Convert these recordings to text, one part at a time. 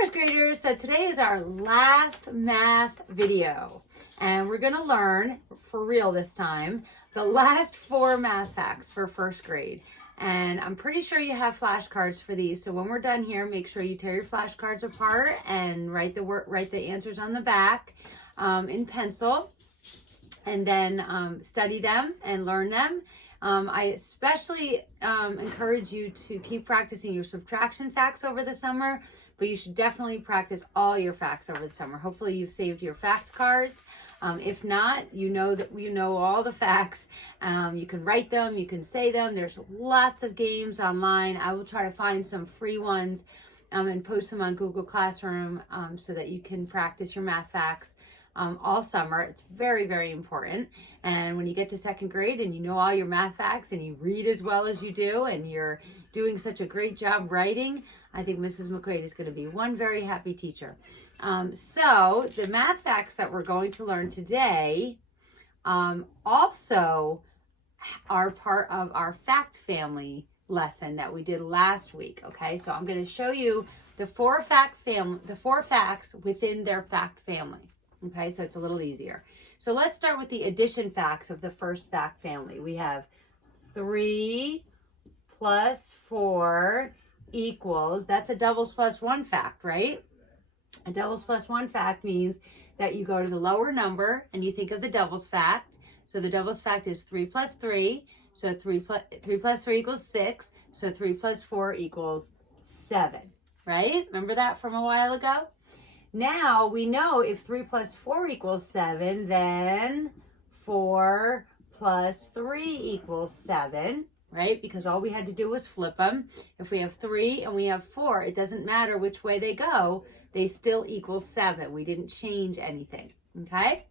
first graders, so today is our last math video and we're going to learn, for real this time, the last 4 math facts for first grade. And I'm pretty sure you have flashcards for these, so when we're done here, make sure you tear your flashcards apart and write the answers on the back in pencil, and then study them and learn them. I especially encourage you to keep practicing your subtraction facts over the summer, but you should definitely practice all your facts over the summer. Hopefully you've saved your fact cards. If not, you know all the facts. You can write them, you can say them. There's lots of games online. I will try to find some free ones and post them on Google Classroom so that you can practice your math facts all summer. It's very, very important. And when you get to second grade and you know all your math facts and you read as well as you do and you're doing such a great job writing, I think Mrs. McQuaid is going to be one very happy teacher. So the math facts that we're going to learn today also are part of our fact family lesson that we did last week. Okay, so I'm going to show you the 4 facts within their fact family. Okay, so it's a little easier. So let's start with the addition facts of the first fact family. We have 3 plus 4 equals, that's a doubles plus 1 fact, right? A doubles plus 1 fact means that you go to the lower number and you think of the doubles fact. So the doubles fact is 3 plus 3. So 3 plus 3 equals 6. So 3 plus 4 equals 7, right? Remember that from a while ago? Now we know if 3 plus 4 equals 7, then 4 plus 3 equals 7, right? Because all we had to do was flip them. If we have 3 and we have 4, it doesn't matter which way they go, they still equal 7. We didn't change anything, okay?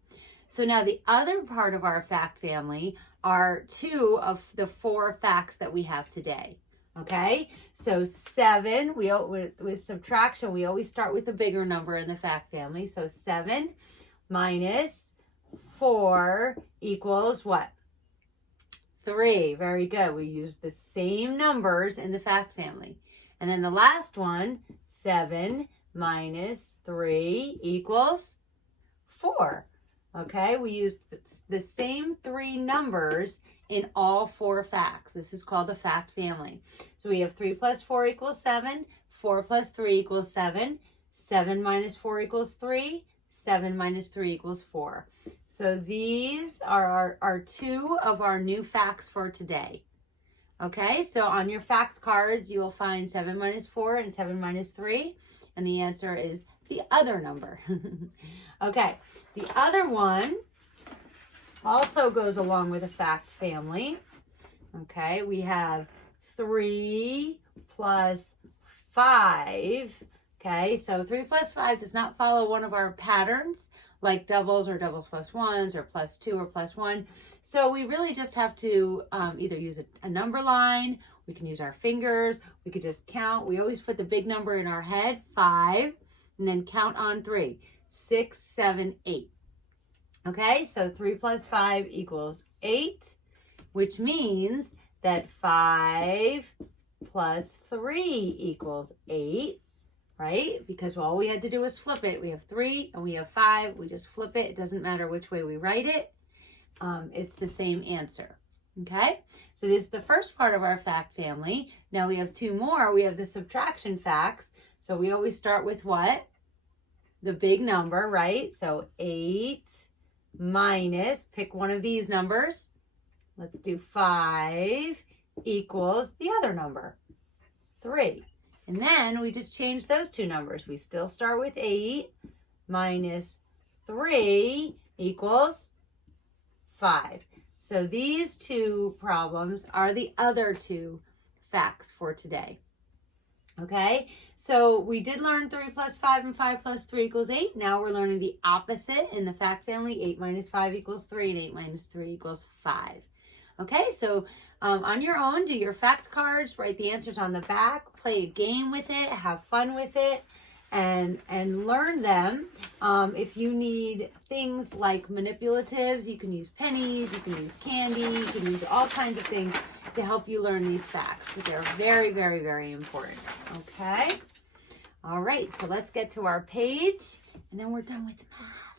So now the other part of our fact family are 2 of the 4 facts that we have today. Okay, so 7, with subtraction, we always start with the bigger number in the fact family. So 7 minus 4 equals what? 3. Very good. We use the same numbers in the fact family. And then the last one, 7 minus 3 equals 4. Okay, we use the same 3 numbers in all 4 facts. This is called the fact family. So we have 3 plus 4 equals 7, 4 plus 3 equals 7, 7 minus 4 equals 3, 7 minus 3 equals 4. So these are our 2 of our new facts for today. Okay, so on your fact cards, you will find 7 minus 4 and 7 minus 3, and the answer is the other number. Okay, the other one also goes along with a fact family. Okay, we have 3 plus 5. Okay, so 3 plus 5 does not follow one of our patterns like doubles or doubles plus 1s or plus 2 or plus 1. So we really just have to either use a number line, we can use our fingers, we could just count. We always put the big number in our head, 5, and then count on 3, 6, 7, 8. Okay, so 3 plus 5 equals 8, which means that 5 plus 3 equals 8, right? Because all we had to do was flip it. We have 3 and we have 5. We just flip it. It doesn't matter which way we write it. It's the same answer. Okay, so this is the first part of our fact family. Now we have 2 more. We have the subtraction facts. So we always start with what? The big number, right? So 8 minus, pick one of these numbers. Let's do 5 equals the other number, 3. And then we just change those 2 numbers. We still start with 8 minus 3 equals 5. So these 2 problems are the other 2 facts for today. Okay, so we did learn 3 plus 5 and 5 plus 3 equals 8. Now we're learning the opposite in the fact family. 8 minus 5 equals 3 and 8 minus 3 equals 5. Okay, so on your own, do your fact cards, write the answers on the back, play a game with it, have fun with it, and learn them. If you need things like manipulatives, you can use pennies, you can use candy, you can use all kinds of things to help you learn these facts, which are very, very, very important. Okay? All right, so let's get to our page, and then we're done with math.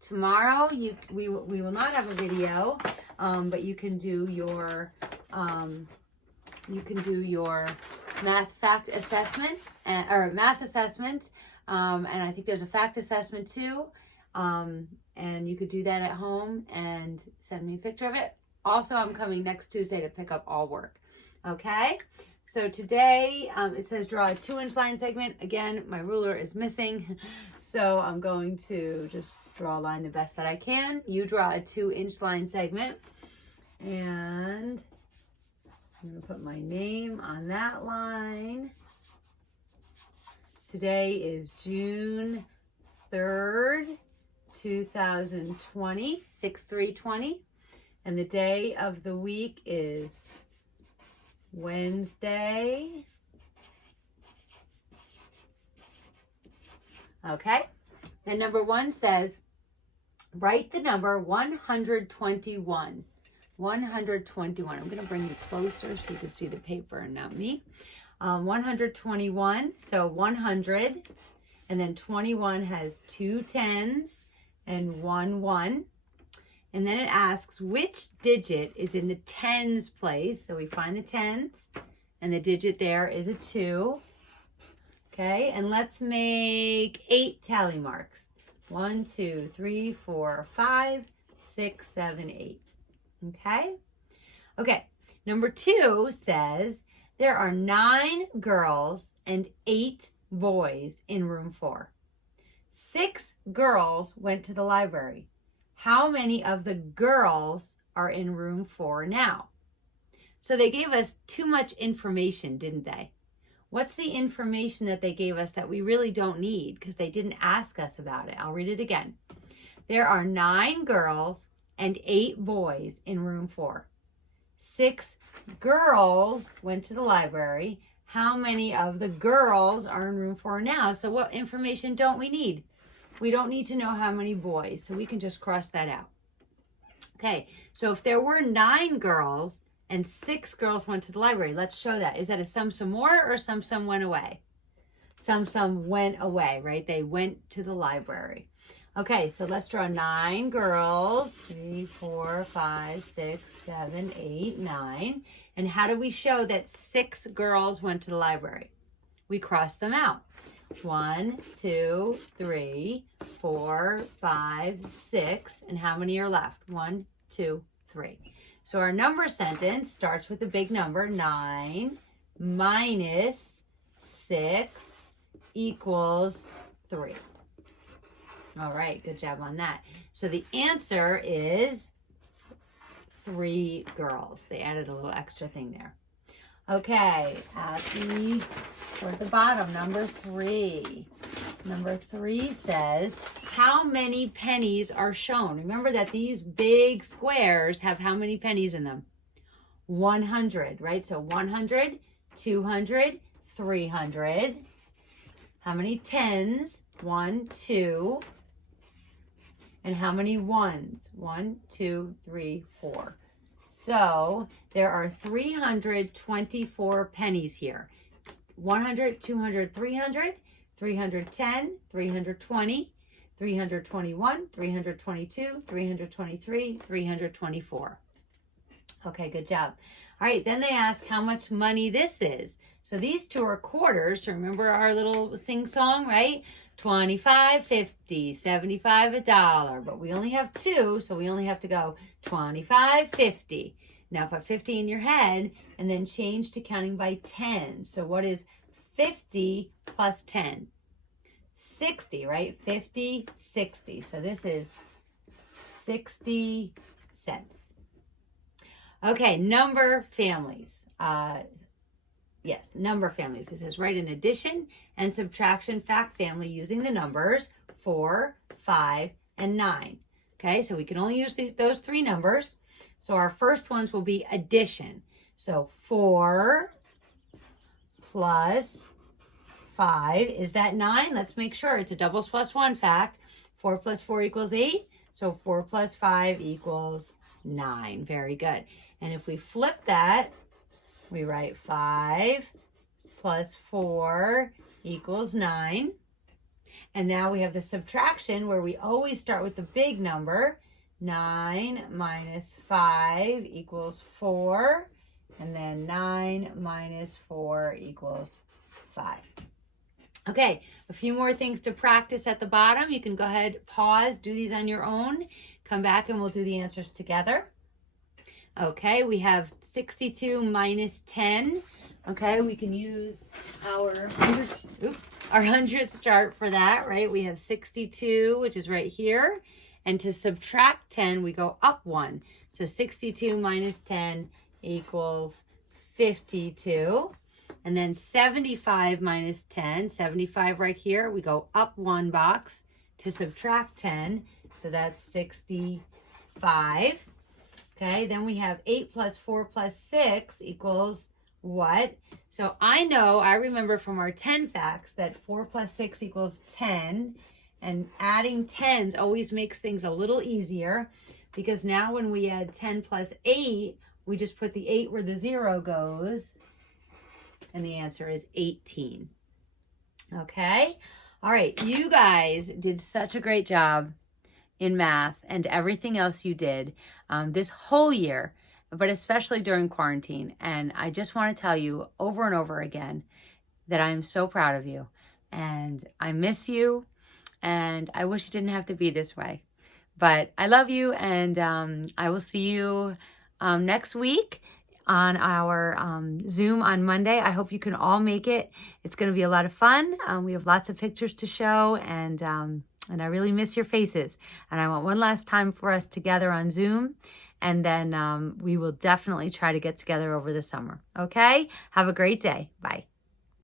Tomorrow, we will not have a video, but you can do your math fact assessment or math assessment, and I think there's a fact assessment too. And you could do that at home and send me a picture of it. Also, I'm coming next Tuesday to pick up all work. Okay, so today it says draw a 2-inch line segment. Again, my ruler is missing, so I'm going to just draw a line the best that I can. You draw a 2-inch line segment, and I'm going to put my name on that line. Today is June 3rd, 2020, 6/3/20, and the day of the week is Wednesday. Okay, and number 1 says, write the number 121. 121. I'm going to bring you closer so you can see the paper and not me. 121, so 100, and then 21 has 2 10s and 1 1. And then it asks which digit is in the tens place. So we find the tens, and the digit there is a 2. Okay, and let's make 8 tally marks. 1, 2, 3, 4, 5, 6, 7, 8. Okay? Okay, number 2 says there are 9 girls and 8 boys in room 4. 6 girls went to the library. How many of the girls are in room 4 now? So they gave us too much information, didn't they? What's the information that they gave us that we really don't need because they didn't ask us about it? I'll read it again. There are 9 girls and 8 boys in room 4. 6 girls went to the library. How many of the girls are in room 4 now? So what information don't we need? We don't need to know how many boys, so we can just cross that out. Okay, so if there were 9 girls and 6 girls went to the library, let's show that. Is that a sum more or sum went away? Sum went away, right? They went to the library. Okay, so let's draw 9 girls. 3, 4, 5, 6, 7, 8, 9. And how do we show that 6 girls went to the library? We cross them out. 1, 2, 3, 4, 5, 6. And how many are left? 1, 2, 3. So our number sentence starts with a big number, 9 minus 6 equals 3. All right, good job on that. So the answer is 3 girls. They added a little extra thing there. Okay, at the bottom, number 3. Number 3 says, how many pennies are shown? Remember that these big squares have how many pennies in them? 100, right? So 100, 200, 300. How many tens? 1, 2. And how many ones? 1, 2, 3, 4. So there are 324 pennies here. 100, 200, 300, 310, 320, 321, 322, 323, 324. Okay, good job. All right, then they ask how much money this is. So these 2 are quarters. Remember our little sing-song, right? 25, 50, 75, $1. But we only have 2, so we only have to go 25, 50. Now put 50 in your head and then change to counting by 10. So what is 50 plus 10? 60, right? 50, 60. So this is 60 cents. Okay, number families. Yes, number families. It says write an addition and subtraction fact family using the numbers 4, 5, and 9. Okay, so we can only use those 3 numbers. So our first ones will be addition. So 4 plus 5, is that 9? Let's make sure it's a doubles plus 1 fact. 4 plus 4 equals 8. So 4 plus 5 equals 9. Very good. And if we flip that, we write 5 plus 4 equals 9. And now we have the subtraction where we always start with the big number. 9 minus 5 equals 4. And then 9 minus 4 equals 5. Okay, a few more things to practice at the bottom. You can go ahead, pause, do these on your own. Come back and we'll do the answers together. Okay, we have 62 minus 10. Okay, we can use our hundredths chart for that, right? We have 62, which is right here. And to subtract 10, we go up 1. So 62 minus 10 equals 52. And then 75 minus 10, 75 right here, we go up 1 box to subtract 10. So that's 65. Okay, then we have 8 plus 4 plus 6 equals what? So I remember from our 10 facts that 4 plus 6 equals 10. And adding 10s always makes things a little easier because now when we add 10 plus 8, we just put the 8 where the 0 goes. And the answer is 18. Okay? All right, you guys did such a great job in math and everything else you did this whole year, but especially during quarantine. And I just want to tell you over and over again that I'm so proud of you. And I miss you. And I wish it didn't have to be this way. But I love you. And I will see you next week on our Zoom on Monday. I hope you can all make it. It's going to be a lot of fun. We have lots of pictures to show, and I really miss your faces. And I want one last time for us together on Zoom, and then we will definitely try to get together over the summer. Okay? Have a great day. Bye.